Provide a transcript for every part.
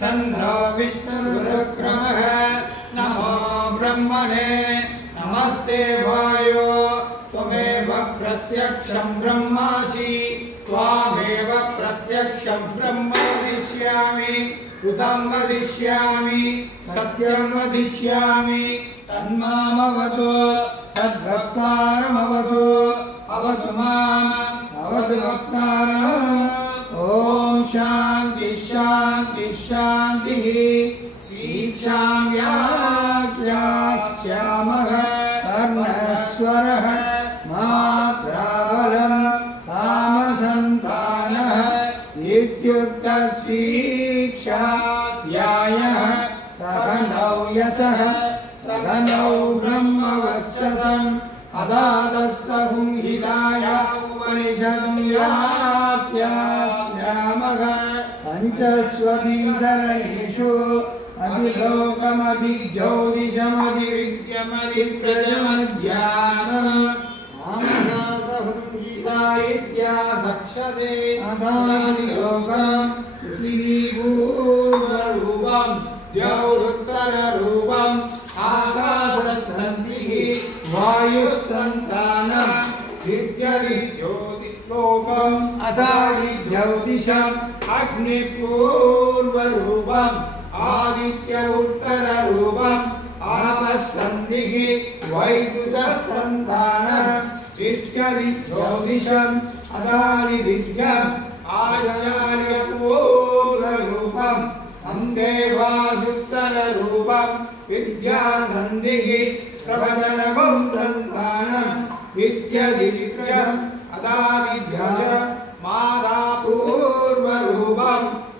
तन्नो विष्णुरुक्रमः नमो ब्रह्मणे नमस्ते वायो त्वमेव प्रत्यक्षं ब्रह्मासि त्वामेव प्रत्यक्षं ब्रह्म वदिष्यामि उतं वदिष्यामि सत्यं वदिष्यामि तन्मामवतु तद्भक्तारमवतु अवतु माम् अवतु भक्तारम् ॐ शान्ति शान्ति शान्तिः शिक्षां व्याख्यास्यामः वर्णस्वरः मात्राबलं सामसन्तानः इत्युक्तशिक्षाध्यायः सहनौ यशः सहनौ ब्रह्मवक्षसं अदादस्सहुं हिताय उपनिषदं व्याख्यास्यामः पञ्चस्वदीधरणेषु अधिलोकमधिज्योतिषमधिविद्यमधिप्रजमध्यात्मम् आमनाथहुंहितायित्यासक्षते अदादिलोकम् पृथिवीपूर्वरूपम् द्यौरुत्तररूपम् आकाशस्सन्धिः वायुस्सन्तानम् विद्यदिज्योतिर्लोकम् अदादिज्योतिषम् अग्निपूर्वरूपम् आदित्य उत्तररूपम् आपस्सन्धिः वैद्युतसन्तानम् विद्यदिज्योतिषम् अदादिविद्यम् आचार्यपूर्वरूपम् अन्देवासुत्तररूपम् विद्यासन्धिः प्रवचनगुं सन्तानम् विद्यदिविद्यम् अदादिभ्यः मादापूर्वरूपम्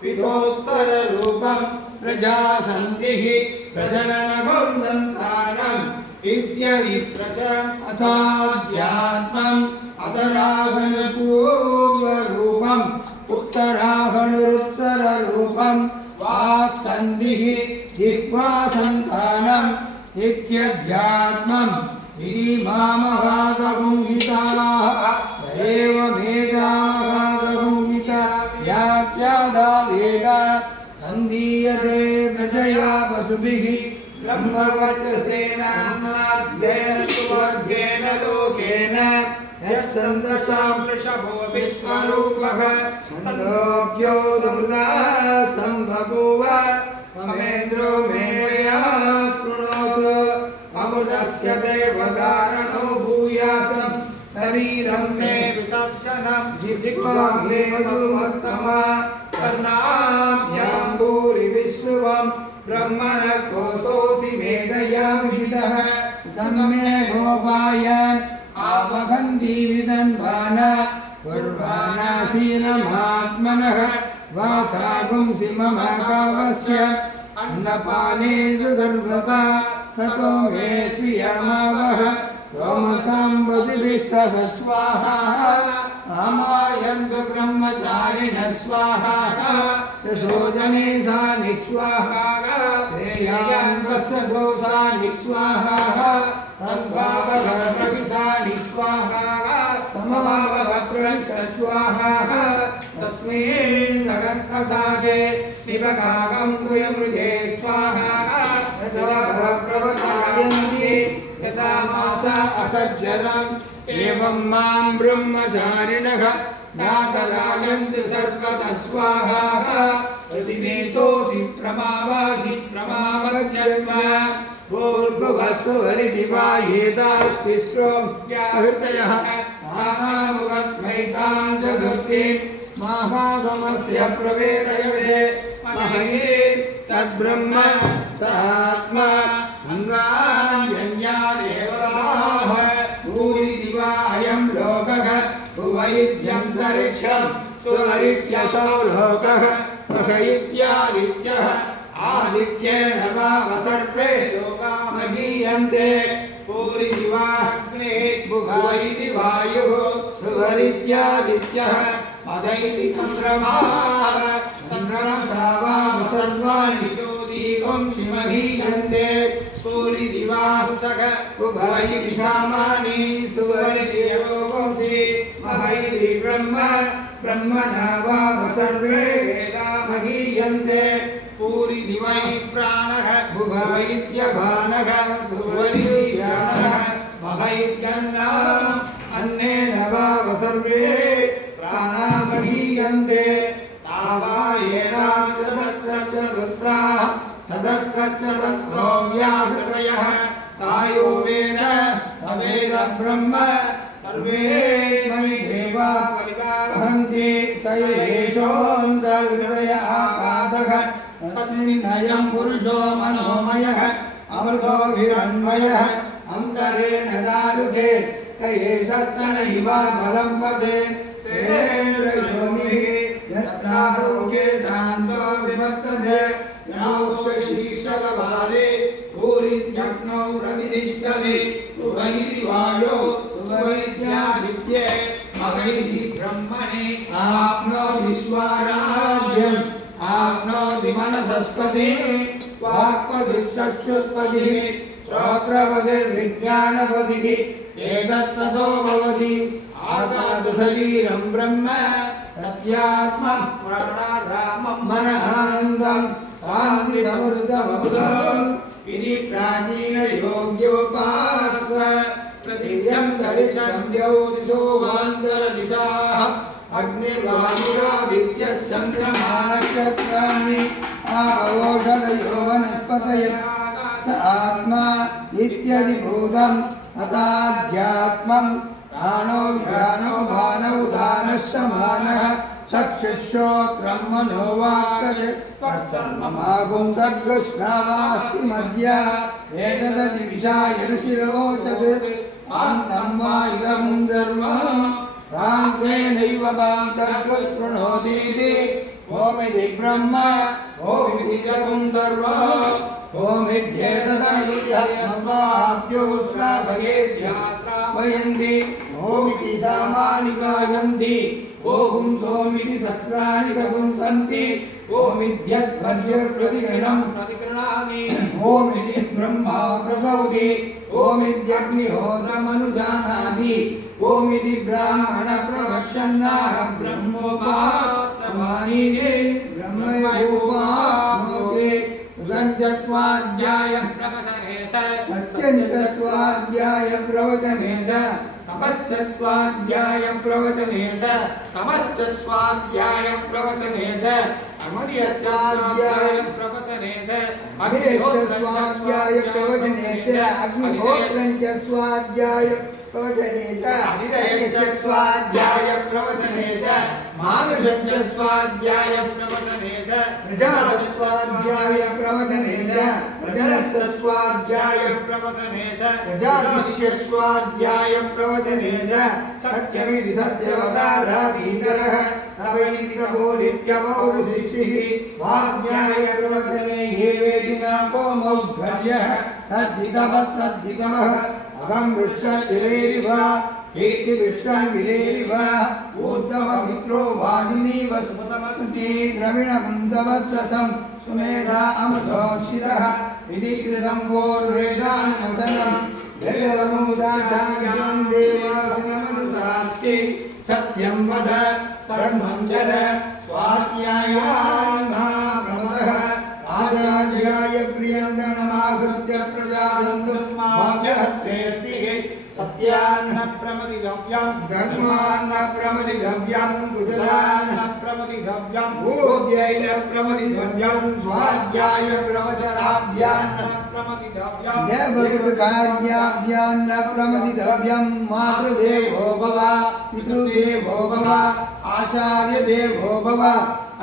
पितोत्तररूपम् प्रजासन्धिः प्रजननगुं सन्तानम् विद्यविप्रच अथाध्यात्मम् अतरागणपूर्वरूपम् उत्तरागणुरुत्तररूपम् वाक्सन्धिः जिह्वासन्तानम् इत्यध्यात्मम् विधिमामघातगुंहिताः एवमेतामघातगुंहिता व्याख्यादा वेद सन्दीयते प्रजया वसुभिः ब्रह्मवर्चसेन अध्ययन लोकेन यस्सन्दसां वृषभो विश्वरूपः छन्दोऽभ्यो मृदा सम्बभूव महेन्द्रो मेधया शृणोतु अमृतस्य देवधारणो भूयासं शरीरं मे विसर्जनं जिह्वा मे मधुमत्तमा कर्णाभ्यां भूरि विश्वं ब्रह्मण कोशोऽसि मेधया विहितः इदं मे गोपाय आवगन्ति विदन्वान कुर्वाणासीनमात्मनः वासागुंसि मम कामस्य अन्नपानेषु सर्वदा ततो मे श्रियमावह रोमसाम्बुधिभिः सह स्वाहा आमायन्तु ब्रह्मचारिणः स्वाहा यशोदने सानि स्वाहा श्रेयान्वस्सोसानि स्वाहा तन्भावः प्रविशानि स्वाहा समावः प्रविश स्वाहा तस्मिन् सहस्रसाजे निवकागं तुयमृजे स्वाहा यथा प्रवकायन्ति यथा मासा अकज्जरम् एवं मां ब्रह्मचारिणः नातरायन्ति सर्वतः स्वाहा प्रतिमेतोऽसि प्रमावाहि प्रमावज्ञत्वा भूर्भुवस्सुवरिति वा एतास्तिस्रो हृदयः महामुखस्मैतां चतुर्थीं महागमस्य प्रवेदयते महैते तद्ब्रह्म स आत्मा अङ्गान्यन्यादेव माह भूरिति वा अयं लोकः भुवैद्यन्तरिक्षं सुवरित्यसौ लोकः महैत्यादित्यः आदित्येन वा वसर्ते लोका महीयन्ते भूरिति वा अग्निः भुवैति वायुः सुवरित्यादित्यः मदैति चन्द्रमाः चन्द्रमसा वा सर्वाणि ज्योतिगं महीयन्ते भूरिति वा वंशः भुवैति सामानि सुवरिति योगंसि महैति ब्रह्म ब्रह्मणा वा सर्वे वेदा महीयन्ते पूरिति वै प्राणः भुवैत्यभानः सुवैत्यानः महैत्यन्नः अन्नेन वाव सर्वे प्राणामहीयन्ते तावा एतान् सदस्वच्छदस्रोम्याहृदयः कायो वेद स वेद ब्रह्म सर्वे मयि देवा परिवाहन्ति स एषोऽन्तर्हृदय आकाशः तस्मिन्नयं पुरुषो मनोमयः अमृतो हिरण्मयः अन्तरेण दारुके क एषस्तन इव बलं वदे तेन्द्रयोनिः यत्रालोके शान्तो विवर्तते शीर्षकबाले भूरित्यग्नौ प्रतिष्ठते उभैति वायो सुवैद्यादित्ये महैति ब्रह्मणे आप्नोति स्वराज्यम् आप्नोति मनसस्पतिः वाक्पतिः चक्षुष्पतिः श्रोत्रपतिर्विज्ञानपतिः एतत्ततो भवति आकाशशरीरं ब्रह्म सत्यात्मं प्राणारामं मनः आनन्दं शान्तिसमृद्धममृतम् इति प्राचीनयोग्योपास्य प्रतिदिनं दर्शनं द्यौदिशो वान्तरदिशाः अग्निर्वायुरादित्यश्चन्द्रमा नक्षत्राणि आवोषधयो वनस्पतयः स आत्मा इत्यधिभूतं तथाध्यात्मं प्राणो ज्ञानो भानौ दानः समानः चक्षुश्रोत्रं मनोवाक्तये तत्सर्वमागुं सर्गश्रावास्ति मध्य एतदधिविषाय ऋषिरोचत् शान्तं वा इदं सर्वं शान्तेनैव वां तर्कशृणोतीति ओमिति ब्रह्म ओमिति रघुं सर्वम् ओमित्येतदनुगुह्यमवाप्यो श्रावयेद्याश्रावयन्ति ओमिति सामानि गायन्ति ओहुं सोमिति शस्त्राणि सपुंसन्ति ओमित्यध्वर्यप्रतिगृणं प्रतिगृह्णामि ओमिति ब्रह्मा प्रसौति ओमित्यग्निहोत्रमनुजानाति ओमिति ब्राह्मण प्रवक्षन्नाः ब्रह्मोपामानीते ब्रह्मयोपाप्नोति उदञ्च स्वाध्याय प्रवचने सत्यञ्च स्वाध्याय प्रवचने तमच्च स्वाध्याय प्रवचने तमच्च स्वाध्याय प्रवचने अमर्यस्वाध्याय प्रवचने अग्निश्च स्वाध्याय प्रवचने अग्निहोत्रञ्च स्वाध्याय प्रवचने हरिदयस्य स्वाध्याय प्रवचने मानुषस्य स्वाध्याय प्रवचने प्रजास्वाध्याय प्रवचने प्रजनस्य स्वाध्याय प्रवचने प्रजातिस्य स्वाध्याय प्रवचने सत्यमिति सत्यवसाराधीकरः अवैदिकबोधित्यवौरुसृष्टिः स्वाध्याय प्रवचने ये वेदिनाको मौद्गल्यः तद्धितमः अगं वृक्षगिरेरिव कीर्तिवृक्षं गिरेरिव ऊर्ध्वमित्रो वाजिनी वसुमतमस्मि द्रविणकुंसवत्ससं सुमेधा अमृतोक्षितः इति कृतङ्गोर्वेदानुमोदनं वेदवमुदाचार्यं देवासनमनुशास्ति सत्यं वद धर्मं चर स्वाध्यायान्मा प्रमदः आचार्याय प्रियन्दनमाहृत्य प्रजादन्तुमाभ्यहस्तेऽस्ति सत्यान्न प्रमदिगव्यं धर्मान्न प्रमदिगव्यं कुशलान्न प्रमदिगव्यं भूद्यैन प्रमदिगव्यं स्वाध्याय प्रवचनाभ्यान्न प्रमदिगव्यं देवगुरुकार्याभ्यान्न प्रमदिगव्यं मातृदेवो भव पितृदेवो भव आचार्यदेवो भव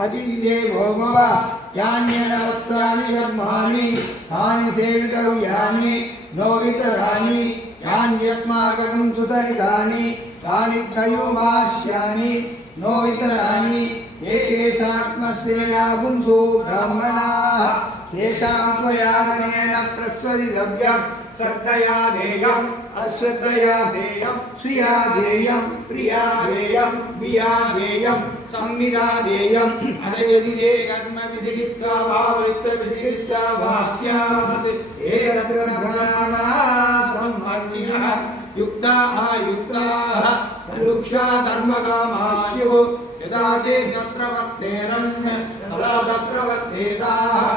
अतिदेवो भव यान्यनवत्सानि कर्माणि तानि सेवितव्यानि नो इतराणि यान्यस्माकं सुतनितानि तानि त्रयोभाष्यानि नो इतराणि एकेशात्मश्रेयागुंसो ब्राह्मणाः तेषां त्वयागनेन प्रस्वदितव्यं श्रद्धया देयम् अश्रद्धया देयम् श्रिया देयम् प्रिया देयम् विया देयम् संविदा देयम् अनेदिरे कर्म विचिकित्सा भावृत्त विचिकित्सा भास्यात् एकत्र ब्राह्मणाः सम्मार्जिनः युक्ताः अयुक्ताः कलुक्षा धर्मकामाः स्युः यदा ते तत्र वर्तेरन् तदा तत्र वर्तेताः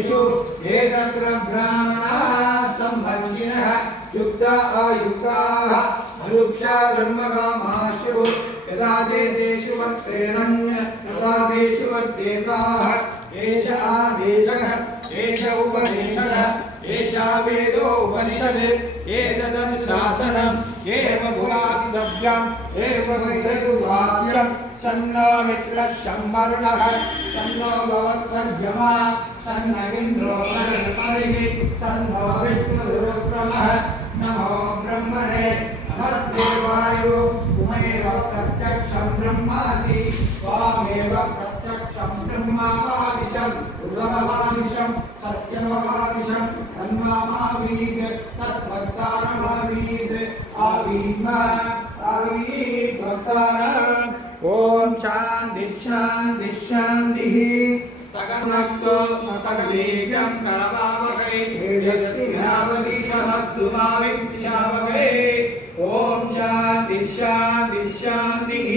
तेषु ये तत्र ब्राह्मणाः सम्भञ्जिनः युक्ता आयुक्ताः अनुक्षा धर्मकामाशु यदा तेषु वर्तेरण्य तदा तेषु वर्तेताः एष आदेशः एष उपदेशः एषा वेदोपनिषद् एतदनुशासनम् एव भुवासितव्यम् एव वेदवाक्यं सन्नो मित्रः संवरुणः सन्नो भवत्वर्यमा सन्न इन्द्रो बृहस्पतिः सन्नो विष्णुरुक्रमः नमो ब्रह्मणे नमस्तेवायु त्वमेव प्रत्यक्षं ब्रह्मासि त्वामेव प्रत्यक्षं ब्रह्मावादिशम् उदमवादिशं सत्यमवादिशं तन्मामावीद तद्भक्तारमावीद आवीद्भक्तारम् ॐ शान्ति शान्ति शान्तिः सकलभक्तो सकलवीर्यं करवावहै तेजस्विनावधीतमस्तु मा विद्विषावहै ॐ शान्ति शान्ति शान्तिः